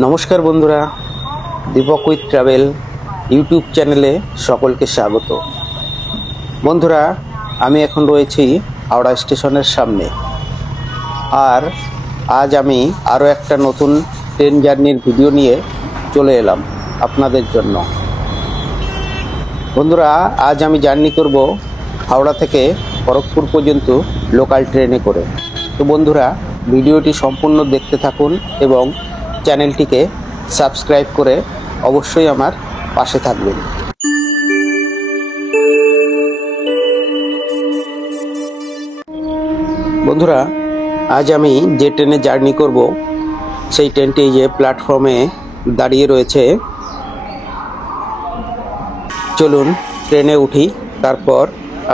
নমস্কার বন্ধুরা, Dipak with travel YouTube চ্যানেলে সকলকে স্বাগত। বন্ধুরা, আমি এখন রয়েছি হাওড়া স্টেশনের সামনে। আর আজ আমি আরও একটা নতুন ট্রেন জার্নির ভিডিও নিয়ে চলে এলাম আপনাদের জন্য। বন্ধুরা, আজ আমি জার্নি করব হাওড়া থেকে খড়গপুর পর্যন্ত লোকাল ট্রেনে করে। তো বন্ধুরা, ভিডিওটি সম্পূর্ণ দেখতে থাকুন এবং চ্যানেলটিকে সাবস্ক্রাইব করে অবশ্যই আমার পাশে থাকবেন। বন্ধুরা, আজ আমি যে ট্রেনে জার্নি করব সেই ট্রেনটি যে প্ল্যাটফর্মে দাঁড়িয়ে রয়েছে। চলুন ট্রেনে উঠি, তারপর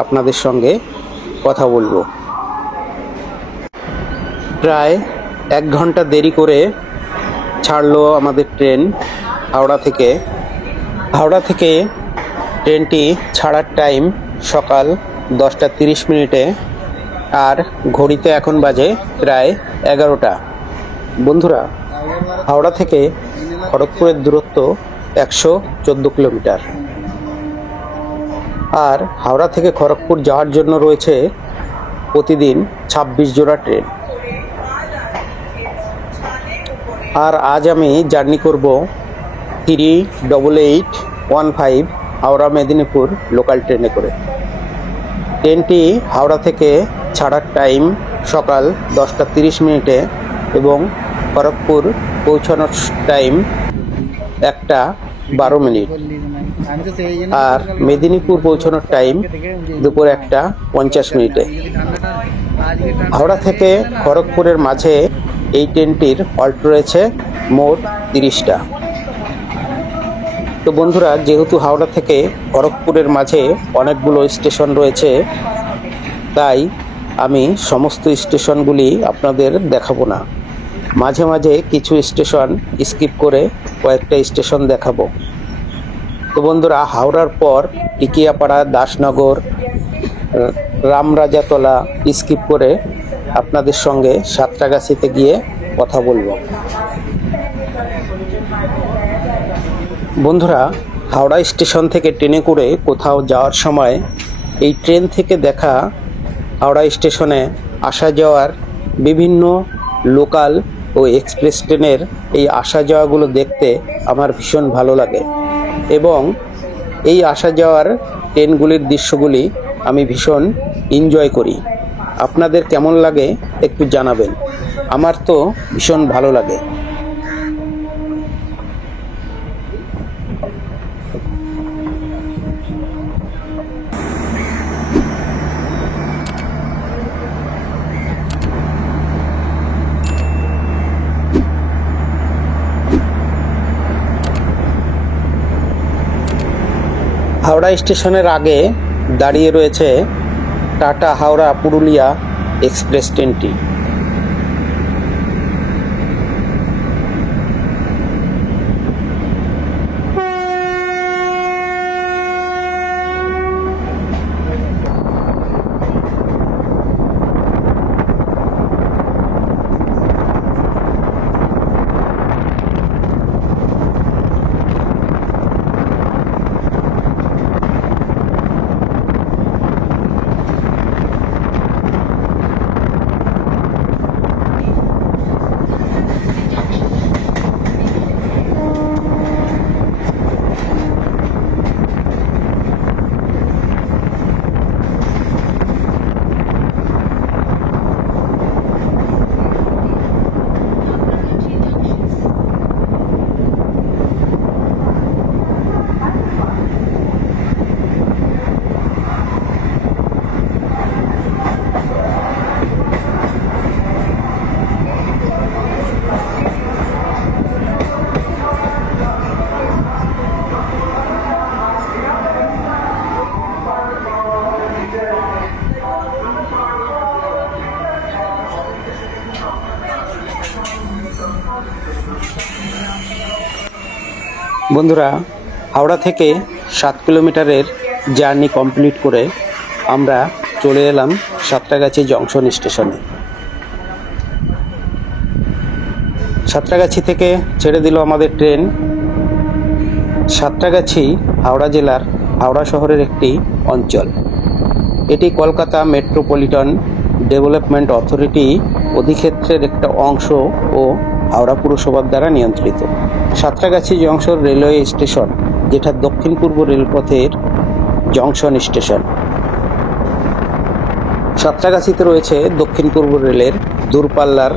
আপনাদের সঙ্গে কথা বলবো। প্রায় 1 ঘন্টা দেরি করে ছাড়লো আমাদের ট্রেন হাওড়া থেকে ট্রেনটি ছাড়ার টাইম সকাল 10টা 30 মিনিটে, আর ঘড়িতে এখন বাজে প্রায় 11টা। বন্ধুরা, হাওড়া থেকে খড়গপুরের দূরত্ব 114 কিলোমিটার। আর হাওড়া থেকে খড়গপুর যাওয়ার জন্য রয়েছে প্রতিদিন 26 জোড়া ট্রেন। আর আজ আমি জার্নি করব 38815 হাওড়া মেদিনীপুর লোকাল ট্রেনে করে। ট্রেনটি হাওড়া থেকে ছাড়ার টাইম সকাল 10টা 30 মিনিটে এবং খড়গপুর পৌঁছানোর টাইম 1টা 12 মিনিট। আর মেদিনীপুর পৌঁছানোর টাইম দুপুর 1টা 50 মিনিটে। হাওড়া থেকে খড়গপুরের মাঝে এই ট্রেনটির হল্ট রয়েছে মোট 30টা। তো বন্ধুরা, যেহেতু হাওড়া থেকে খড়গপুরের মাঝে অনেকগুলো স্টেশন রয়েছে, তাই আমি সমস্ত স্টেশনগুলি আপনাদের দেখাবো না। মাঝে মাঝে কিছু স্টেশন স্কিপ করে কয়েকটা স্টেশন দেখাবো। তো বন্ধুরা, হাওড়ার পর টিকিয়াপাড়া, দাসনগর, রামরাজাতলা স্কিপ করে আপনাদের সঙ্গে সাঁতরাগাছিতে গিয়ে কথা বলবো। বন্ধুরা, হাওড়া স্টেশন থেকে ট্রেনে করে কোথাও যাওয়ার সময় এই ট্রেন থেকে দেখা হাওড়া স্টেশনে আসা যাওয়ার বিভিন্ন লোকাল ও এক্সপ্রেস ট্রেনের এই আসা যাওয়াগুলো দেখতে আমার ভীষণ ভালো লাগে এবং এই আসা যাওয়ার ট্রেনগুলির দৃশ্যগুলি আমি ভীষণ এনজয় করি। আপনাদের কেমন লাগে একটু জানাবেন। আমার তো ভীষণ ভালো লাগে। হাওড়া স্টেশনের আগে দাঁড়িয়ে রয়েছে টাটা হাওড়া পুরুলিয়া এক্সপ্রেস ট্রেনটি। বন্ধুরা, হাওড়া থেকে 7 কিলোমিটারের জার্নি কমপ্লিট করে আমরা চলে এলাম সাঁতরাগাছি জংশন স্টেশনে। সাঁতরাগাছি থেকে ছেড়ে দিল আমাদের ট্রেন। সাঁতরাগাছি হাওড়া জেলার হাওড়া শহরের একটি অঞ্চল। এটি কলকাতা মেট্রোপলিটন ডেভেলপমেন্ট অথরিটি অধিক্ষেত্রের একটা অংশ ও হাওড়া পুরসভার দ্বারা নিয়ন্ত্রিত। সাঁতরাগাছি জংশন রেলওয়ে স্টেশন, যেটা দক্ষিণ পূর্ব রেলপথের জংশন স্টেশন। সাঁতরাগাছিতে রয়েছে দক্ষিণ পূর্ব রেলের দূরপাল্লার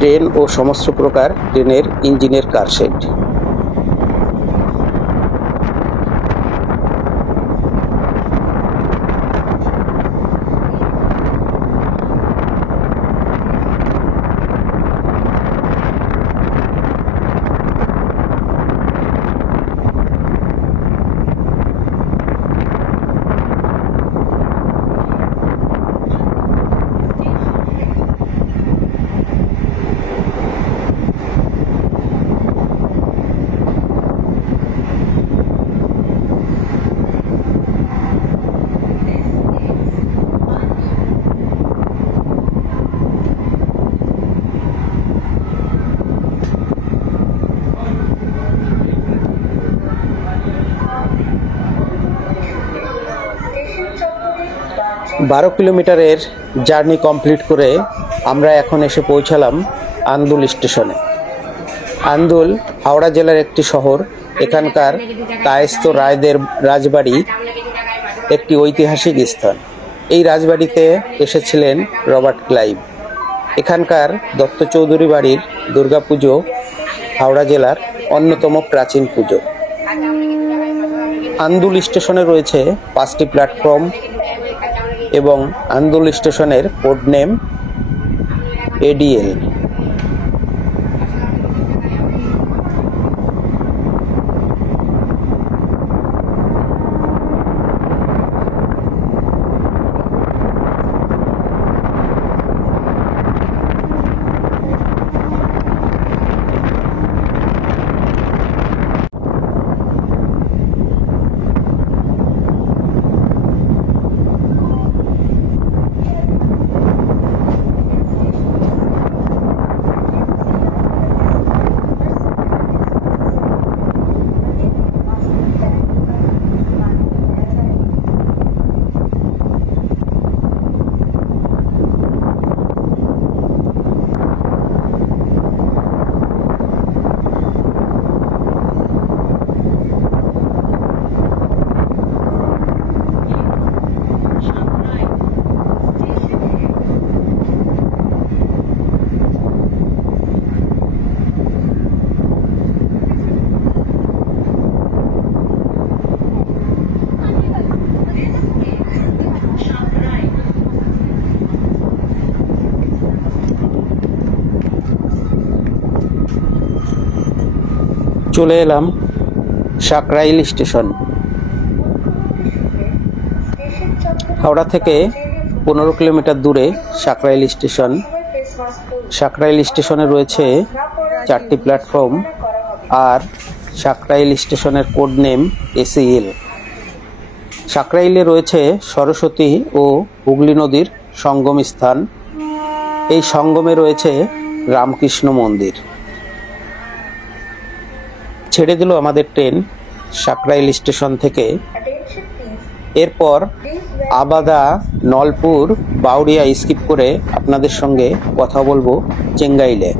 ট্রেন ও সমস্ত প্রকার ট্রেনের ইঞ্জিনের কারশেড। বারো কিলোমিটারের জার্নি কমপ্লিট করে আমরা এখন এসে পৌঁছালাম আন্দুল স্টেশনে। আন্দুল হাওড়া জেলার একটি শহর। এখানকার কায়েস্ত রায়দের রাজবাড়ি একটি ঐতিহাসিক স্থান। এই রাজবাড়িতে এসেছিলেন রবার্ট ক্লাইভ। এখানকার দত্ত চৌধুরী বাড়ির দুর্গাপুজো হাওড়া জেলার অন্যতম প্রাচীন পুজো। আন্দুল স্টেশনে রয়েছে 5টি প্ল্যাটফর্ম এবং আন্দুল স্টেশনের কোড নেম এডিএল। চলে এলাম সাকরাইল স্টেশন। হাওড়া থেকে 15 কিলোমিটার দূরে সাকরাইল স্টেশন। সাকরাইল স্টেশনে রয়েছে 4টি প্ল্যাটফর্ম আর সাকরাইল স্টেশনের কোড নেম এসিএল। সাকরাইলে রয়েছে সরস্বতী ও হুগলি নদীর সঙ্গম স্থান। এই সঙ্গমে রয়েছে রামকৃষ্ণ মন্দির। ছেড়ে দিল আমাদের ট্রেন সাকরাইল স্টেশন থেকে। এরপর আবাদা, নলপুর, বাউরিয়া স্কিপ করে আপনাদের সঙ্গে কথা বলবো চেঙ্গাইলে।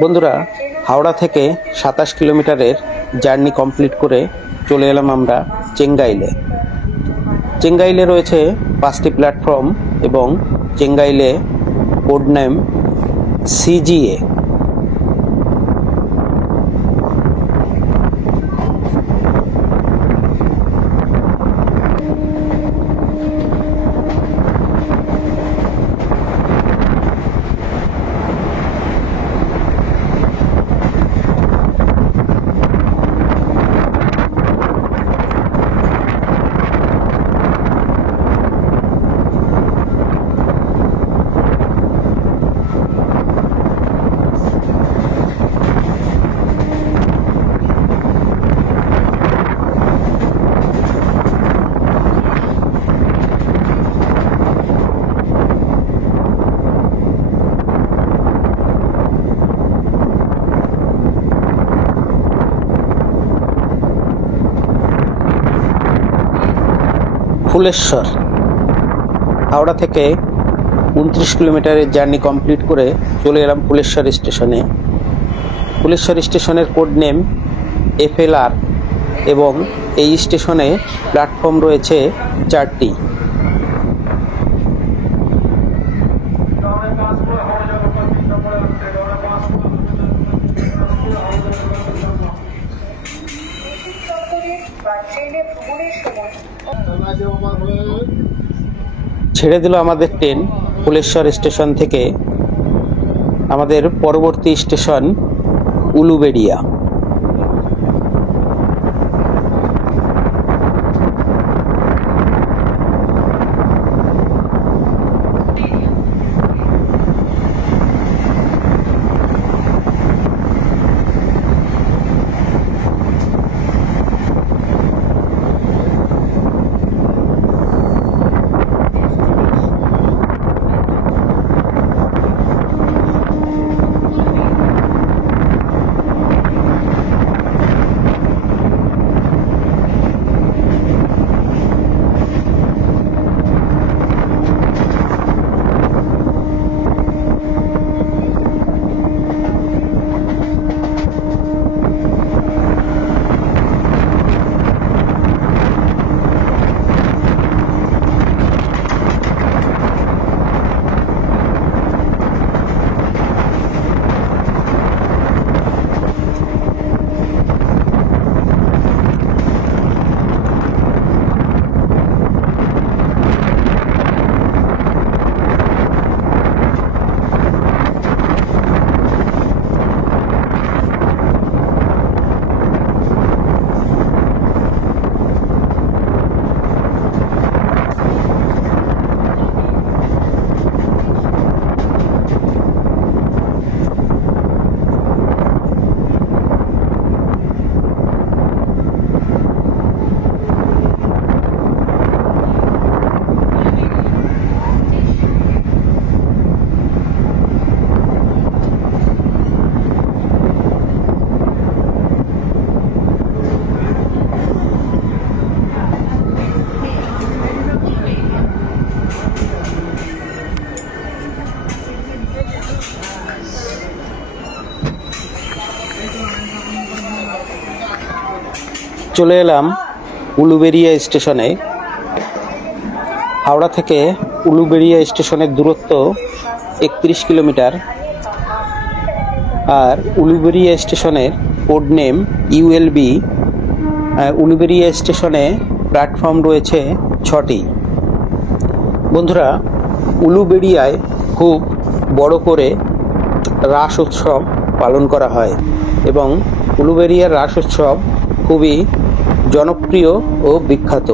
বন্ধুরা, হাওড়া থেকে 27 কিলোমিটারের জার্নি কমপ্লিট করে চলে এলাম আমরা চেঙ্গাইলে। চেঙ্গাইলে রয়েছে 5টি প্ল্যাটফর্ম এবং চেঙ্গাইলে code name CGA। Phuleswar, Howrah থেকে 29 কিলোমিটারের জার্নি কমপ্লিট করে চলে এলাম ফুলেশ্বর স্টেশনে। ফুলেশ্বর স্টেশনের কোড নেম FLR এবং এই স্টেশনে প্ল্যাটফর্ম রয়েছে 4টি। ছেড়ে দিল আমাদের ট্রেন ফুলেশ্বর স্টেশন থেকে। আমাদের পরবর্তী স্টেশন উলুবেড়িয়া। চলে এলাম উলুবেড়িয়া স্টেশনে। হাওড়া থেকে উলুবেড়িয়া স্টেশনের দূরত্ব 31 কিলোমিটার। আর উলুবেড়িয়া স্টেশনের কোড নেম ULB। উলুবেড়িয়া স্টেশনে প্ল্যাটফর্ম রয়েছে 6টি। বন্ধুরা, উলুবেড়িয়ায় খুব বড় করে রাস উৎসব পালন করা হয় এবং উলুবেড়িয়ার রাস উৎসব খুবই জনপ্রিয় ও বিখ্যাত।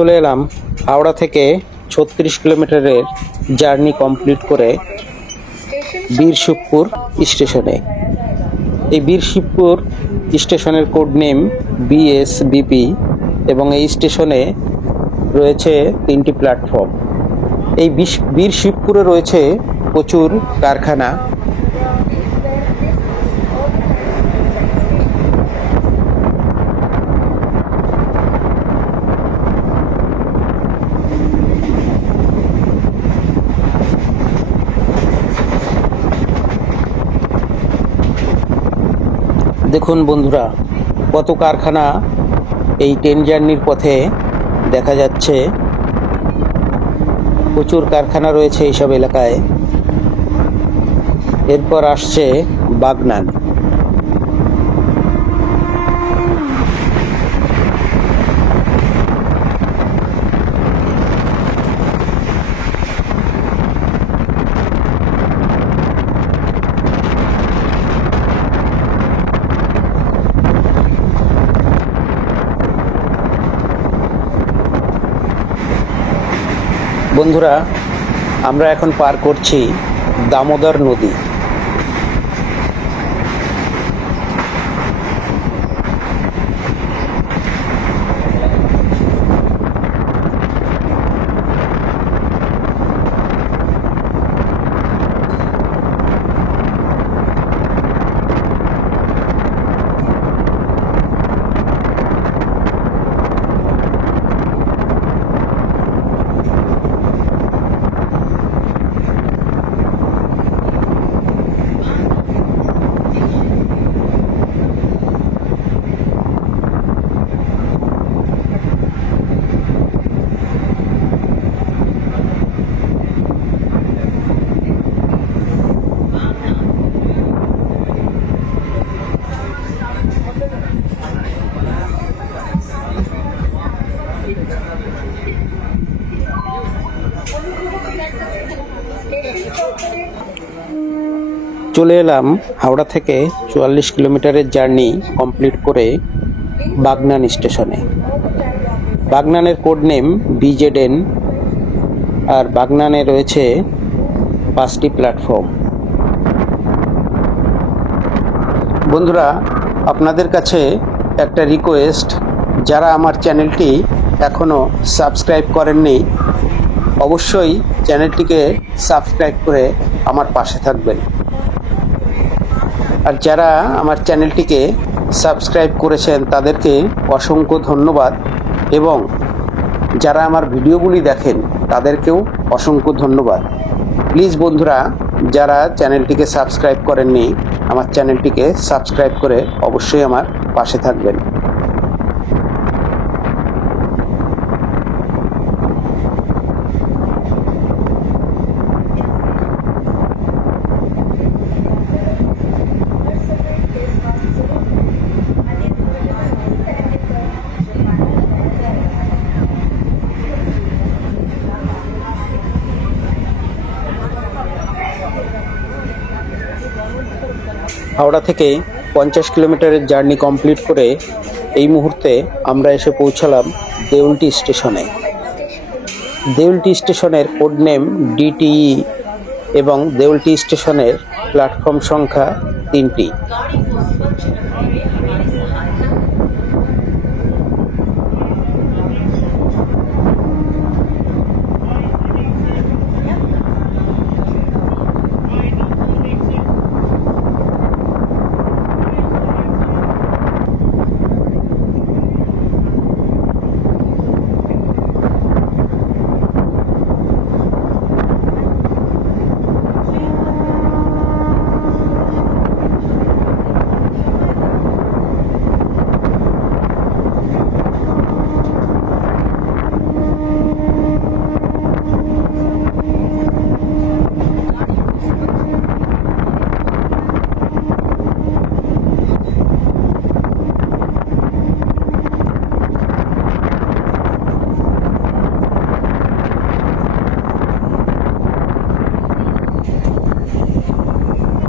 চলে এলাম হাওড়া থেকে 36 কিলোমিটারের জার্নি কমপ্লিট করে বীরশিবপুর স্টেশনে। এই বীরশিবপুর স্টেশনের কোড নেম BSBP এবং এই স্টেশনে রয়েছে 3টি প্ল্যাটফর্ম। এই বীরশিবপুরে রয়েছে প্রচুর কারখানা। দেখুন বন্ধুরা, কত কারখানা এই ট্রেন জার্নির পথে দেখা যাচ্ছে। প্রচুর কারখানা রয়েছে এইসব এলাকায়। এরপর আসছে বাগনান। বন্ধুরা, আমরা এখন পার করছি দামোদর নদী। চলে এলাম হাওড়া থেকে 44 কিলোমিটারের জার্নি কমপ্লিট করে বাগনান স্টেশনে। বাগনানের কোড নেম BZN আর বাগনানে রয়েছে 5টি প্ল্যাটফর্ম। বন্ধুরা, আপনাদের কাছে একটা রিকোয়েস্ট, যারা আমার চ্যানেলটি এখনও সাবস্ক্রাইব করেননি অবশ্যই চ্যানেলটিকে সাবস্ক্রাইব করে আমার পাশে থাকবেন। আর যারা আমার চ্যানেলটিকে সাবস্ক্রাইব করেছেন তাদেরকে অসংখ্য ধন্যবাদ, এবং যারা আমার ভিডিওগুলি দেখেন তাদেরকেও অসংখ্য ধন্যবাদ। প্লিজ বন্ধুরা, যারা চ্যানেলটিকে সাবস্ক্রাইব করেননি আমার চ্যানেলটিকে সাবস্ক্রাইব করে অবশ্যই আমার পাশে থাকবেন। হাওড়া থেকে 50 কিলোমিটারের জার্নি কমপ্লিট করে এই মুহূর্তে আমরা এসে পৌঁছালাম দেউলটি স্টেশনে। দেউলটি স্টেশনের কোড নেম DTE এবং দেউলটি স্টেশনের প্ল্যাটফর্ম সংখ্যা 3টি।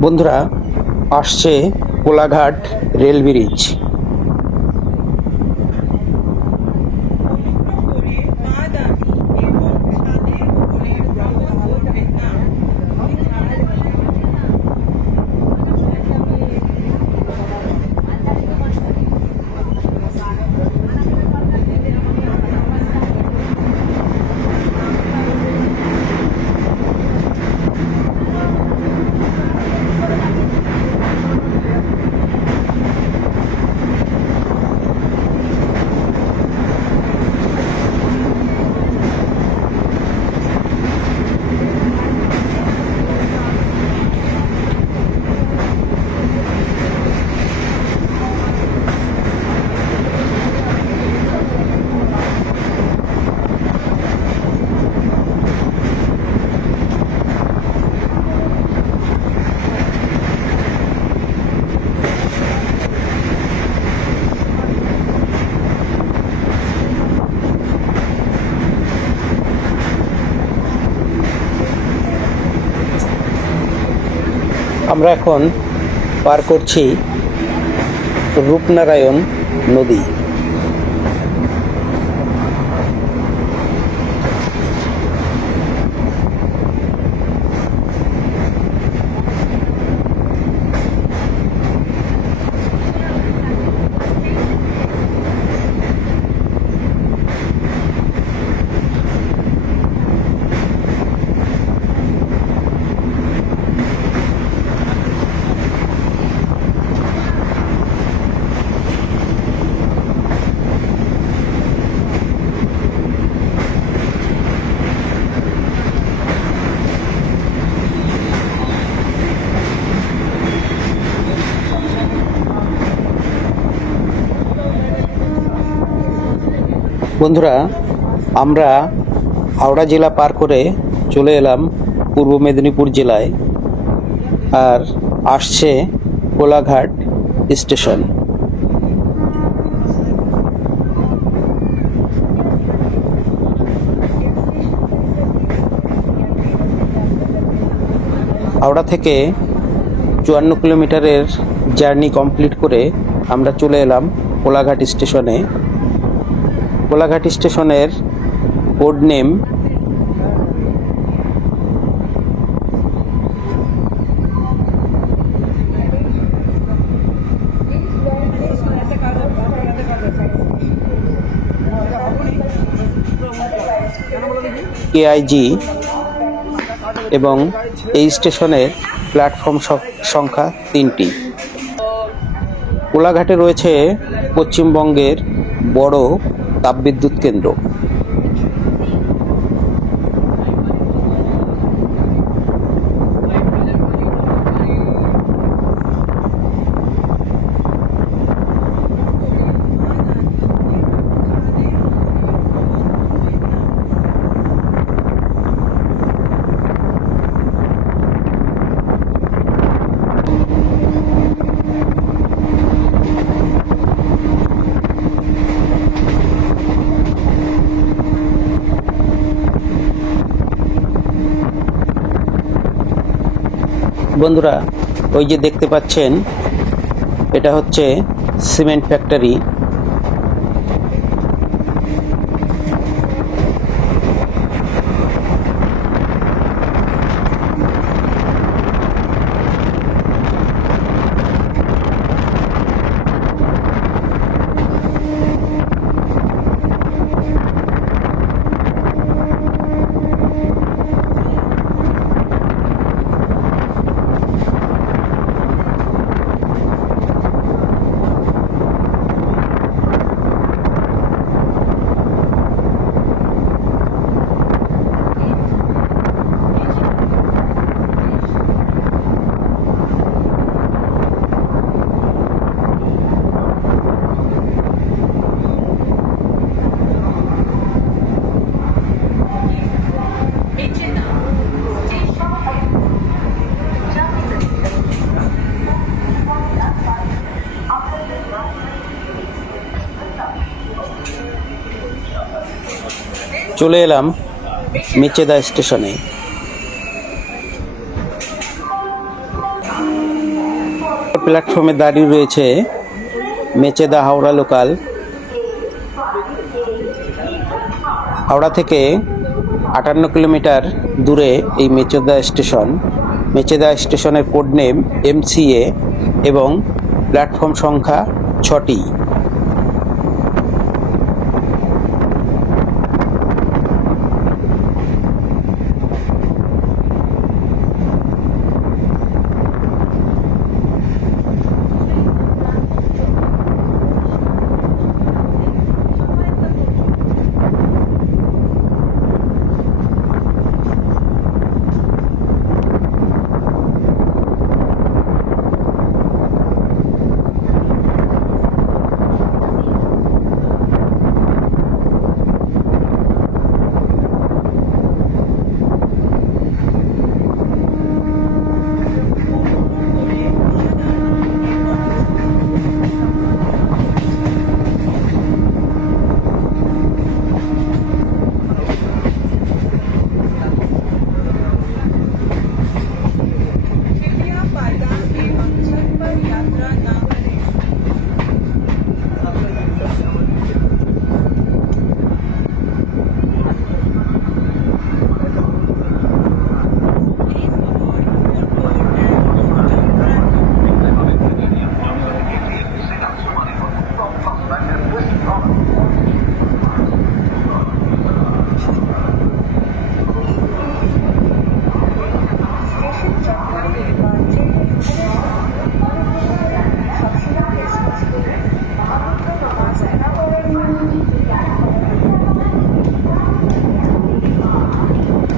বন্ধুরা, আসছে কোলাঘাট রেল ব্রিজ। আমরা এখন পার করছি রূপনারায়ণ নদী। বন্ধুরা, আমরা হাওড়া জেলা পার করে চলে এলাম পূর্ব মেদিনীপুর জেলায়, আর আসছে কোলাঘাট স্টেশন। হাওড়া থেকে 54 কিলোমিটারের জার্নি কমপ্লিট করে আমরা চলে এলাম কোলাঘাট স্টেশনে। কোলাঘাট স্টেশনের কোড নেম KIG এবং এই স্টেশনের প্ল্যাটফর্ম সংখ্যা 3টি। কোলাঘাটে রয়েছে পশ্চিমবঙ্গের বড় তাপবিদ্যুৎ কেন্দ্র। বন্ধুরা, ওই যে দেখতে পাচ্ছেন, এটা হচ্ছে সিমেন্ট ফ্যাক্টরি। চলে এলাম মেচেদা স্টেশনে। প্ল্যাটফর্মে দাঁড়িয়ে রয়েছে মেচেদা হাওড়া লোকাল। হাওড়া থেকে 58 কিলোমিটার দূরে এই মেচেদা স্টেশন। মেচেদা স্টেশনের কোড নেম MCA এবং প্ল্যাটফর্ম সংখ্যা 6টি।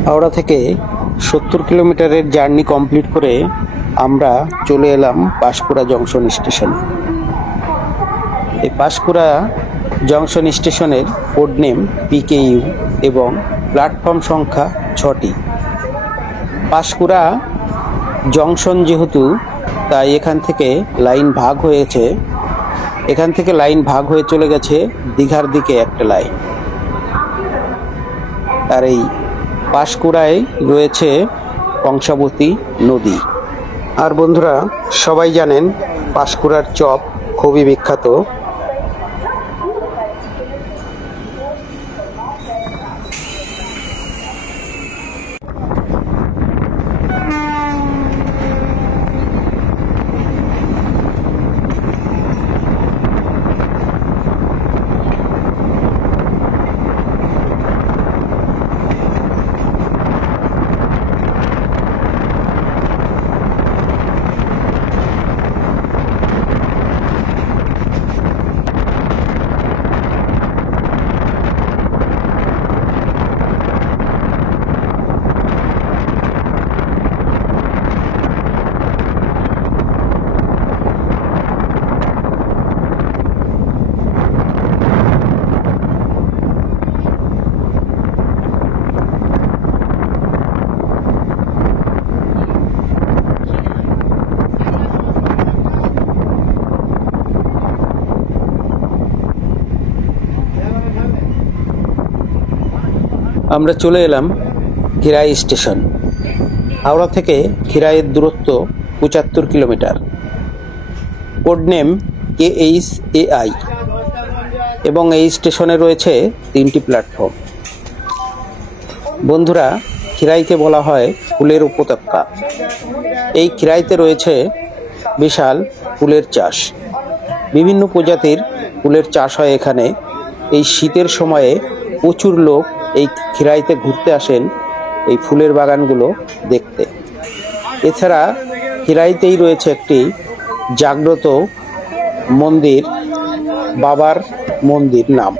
হাওড়া থেকে 70 কিলোমিটারের জার্নি কমপ্লিট করে আমরা চলে এলাম পাঁশকুড়া জংশন স্টেশনে। এই পাঁশকুড়া জংশন স্টেশনের কোড নেম PKU এবং প্ল্যাটফর্ম সংখ্যা 6টি। পাঁশকুড়া জংশন যেহেতু, তাই এখান থেকে লাইন ভাগ হয়েছে। এখান থেকে লাইন ভাগ হয়ে চলে গেছে দীঘার দিকে একটা লাইন। আর এই পাঁশকুড়ায় রয়েছে কংসাবতী নদী। আর বন্ধুরা, সবাই জানেন পাঁশকুড়ার চপ খুবই বিখ্যাত। আমরা চলে এলাম খিরাই স্টেশন। হাওড়া থেকে খিরাইয়ের দূরত্ব 75 কিলোমিটার। কোড নেম KHAI এবং এই স্টেশনে রয়েছে 3টি প্ল্যাটফর্ম। বন্ধুরা, খিরাইকে বলা হয় ফুলের উপত্যকা। এই খিরাইতে রয়েছে বিশাল ফুলের চাষ। বিভিন্ন প্রজাতির ফুলের চাষ হয় এখানে। এই শীতের সময়ে প্রচুর লোক এই খিরাইতে ঘুরতে আসেন এই ফুলের বাগানগুলো দেখতে। এছাড়া খিরাইতেই রয়েছে একটি জাগ্রত মন্দির, বাবার মন্দির নাম।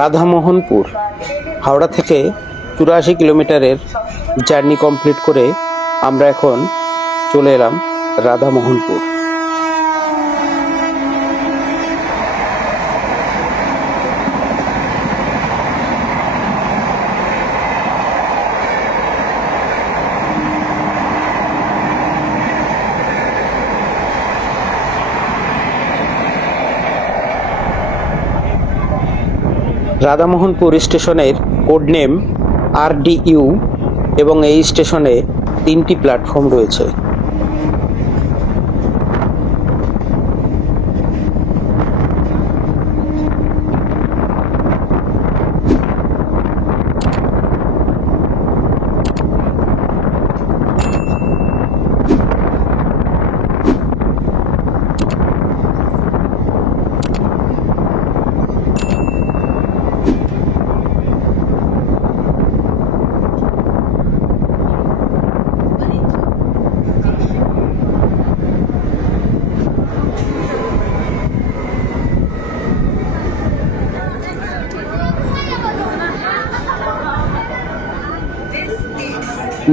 রাধামোহনপুর। হাওড়া থেকে 84 কিলোমিটারের জার্নি কমপ্লিট করে আমরা এখন চলে এলাম রাধামোহনপুর। রাধামোহনপুর স্টেশনের কোড নেম RDU এবং এই স্টেশনে 3টি প্ল্যাটফর্ম রয়েছে।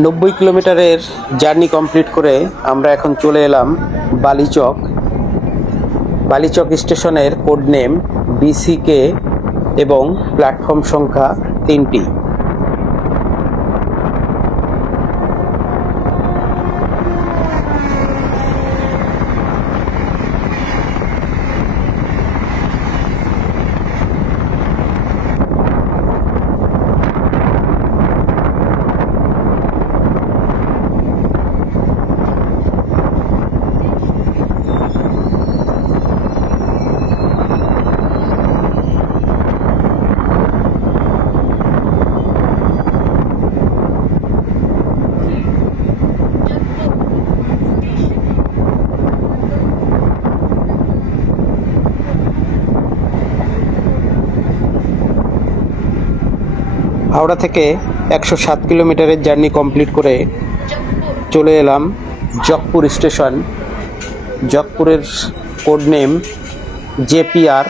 नब्बई किलोमीटर জার্নি কমপ্লিট করে আমরা এখন চলে এলাম বালিচক। বালিচক স্টেশনের কোড নেম BCK এবং প্ল্যাটফর্ম সংখ্যা 3টি। হাওড়া থেকে 107 কিলোমিটারের জার্নি কমপ্লিট করে চলে এলাম Jakpur station. জকপুরের code name JPR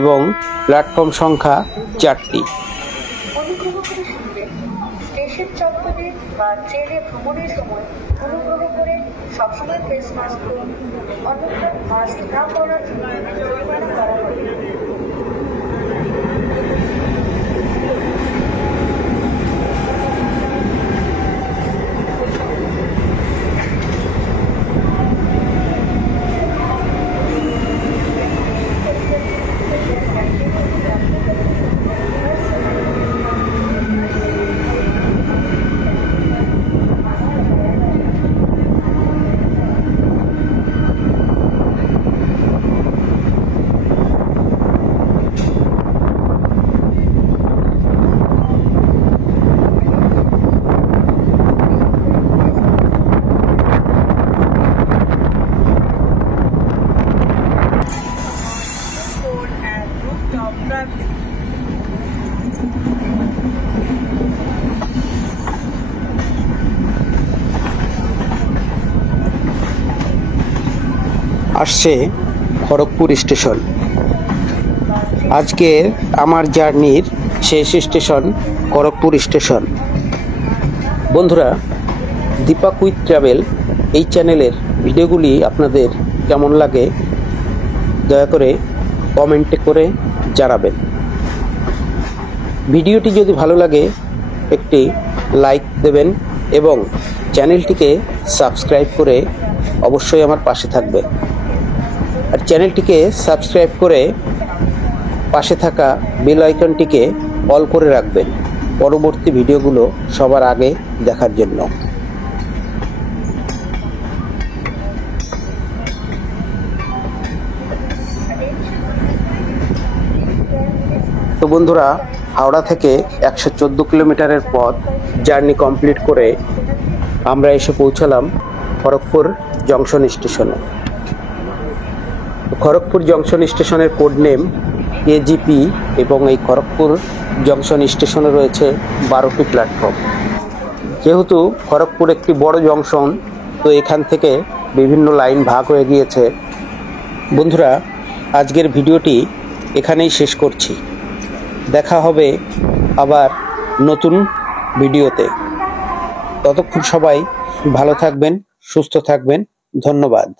এবং প্ল্যাটফর্ম সংখ্যা 4টি। অনুগ্রহ করে শুনবেন, স্টেশন চত্বরে বা ট্রেনে ভ্রমণের সময় অনুগ্রহ করে সবসময় ফেস মাস্ক করুন, অন্যথা মাস্ক না পরার জন্য জরিমানা করা হবে। আসছে খড়গপুর স্টেশন। আজকের আমার জার্নির শেষ স্টেশন খড়গপুর স্টেশন। বন্ধুরা, দীপা কুইক ট্রাভেল এই চ্যানেলের ভিডিওগুলি আপনাদের কেমন লাগে দয়া করে কমেন্টে করে জানাবেন। ভিডিওটি যদি ভালো লাগে একটি লাইক দেবেন এবং চ্যানেলটিকে সাবস্ক্রাইব করে অবশ্যই আমার পাশে থাকবেন। আর চ্যানেলটিকে সাবস্ক্রাইব করে পাশে থাকা বেল আইকনটিকে অল করে রাখবেন পরবর্তী ভিডিওগুলো সবার আগে দেখার জন্য। তো বন্ধুরা, হাওড়া থেকে 114 কিলোমিটারের পথ জার্নি কমপ্লিট করে আমরা এসে পৌঁছালাম খড়গপুর জংশন স্টেশনে। খড়গপুর জংশন স্টেশনের কোড নেম KGP এবং এই খড়গপুর জংশন স্টেশনে রয়েছে 12টি প্ল্যাটফর্ম। যেহেতু খড়গপুর একটি বড় জংশন, তো এখান থেকে বিভিন্ন লাইন ভাগ হয়ে গিয়েছে। বন্ধুরা, আজকের ভিডিওটি এখানেই শেষ করছি। দেখা হবে আবার নতুন ভিডিওতে। ততক্ষণ সবাই ভালো থাকবেন, সুস্থ থাকবেন। ধন্যবাদ।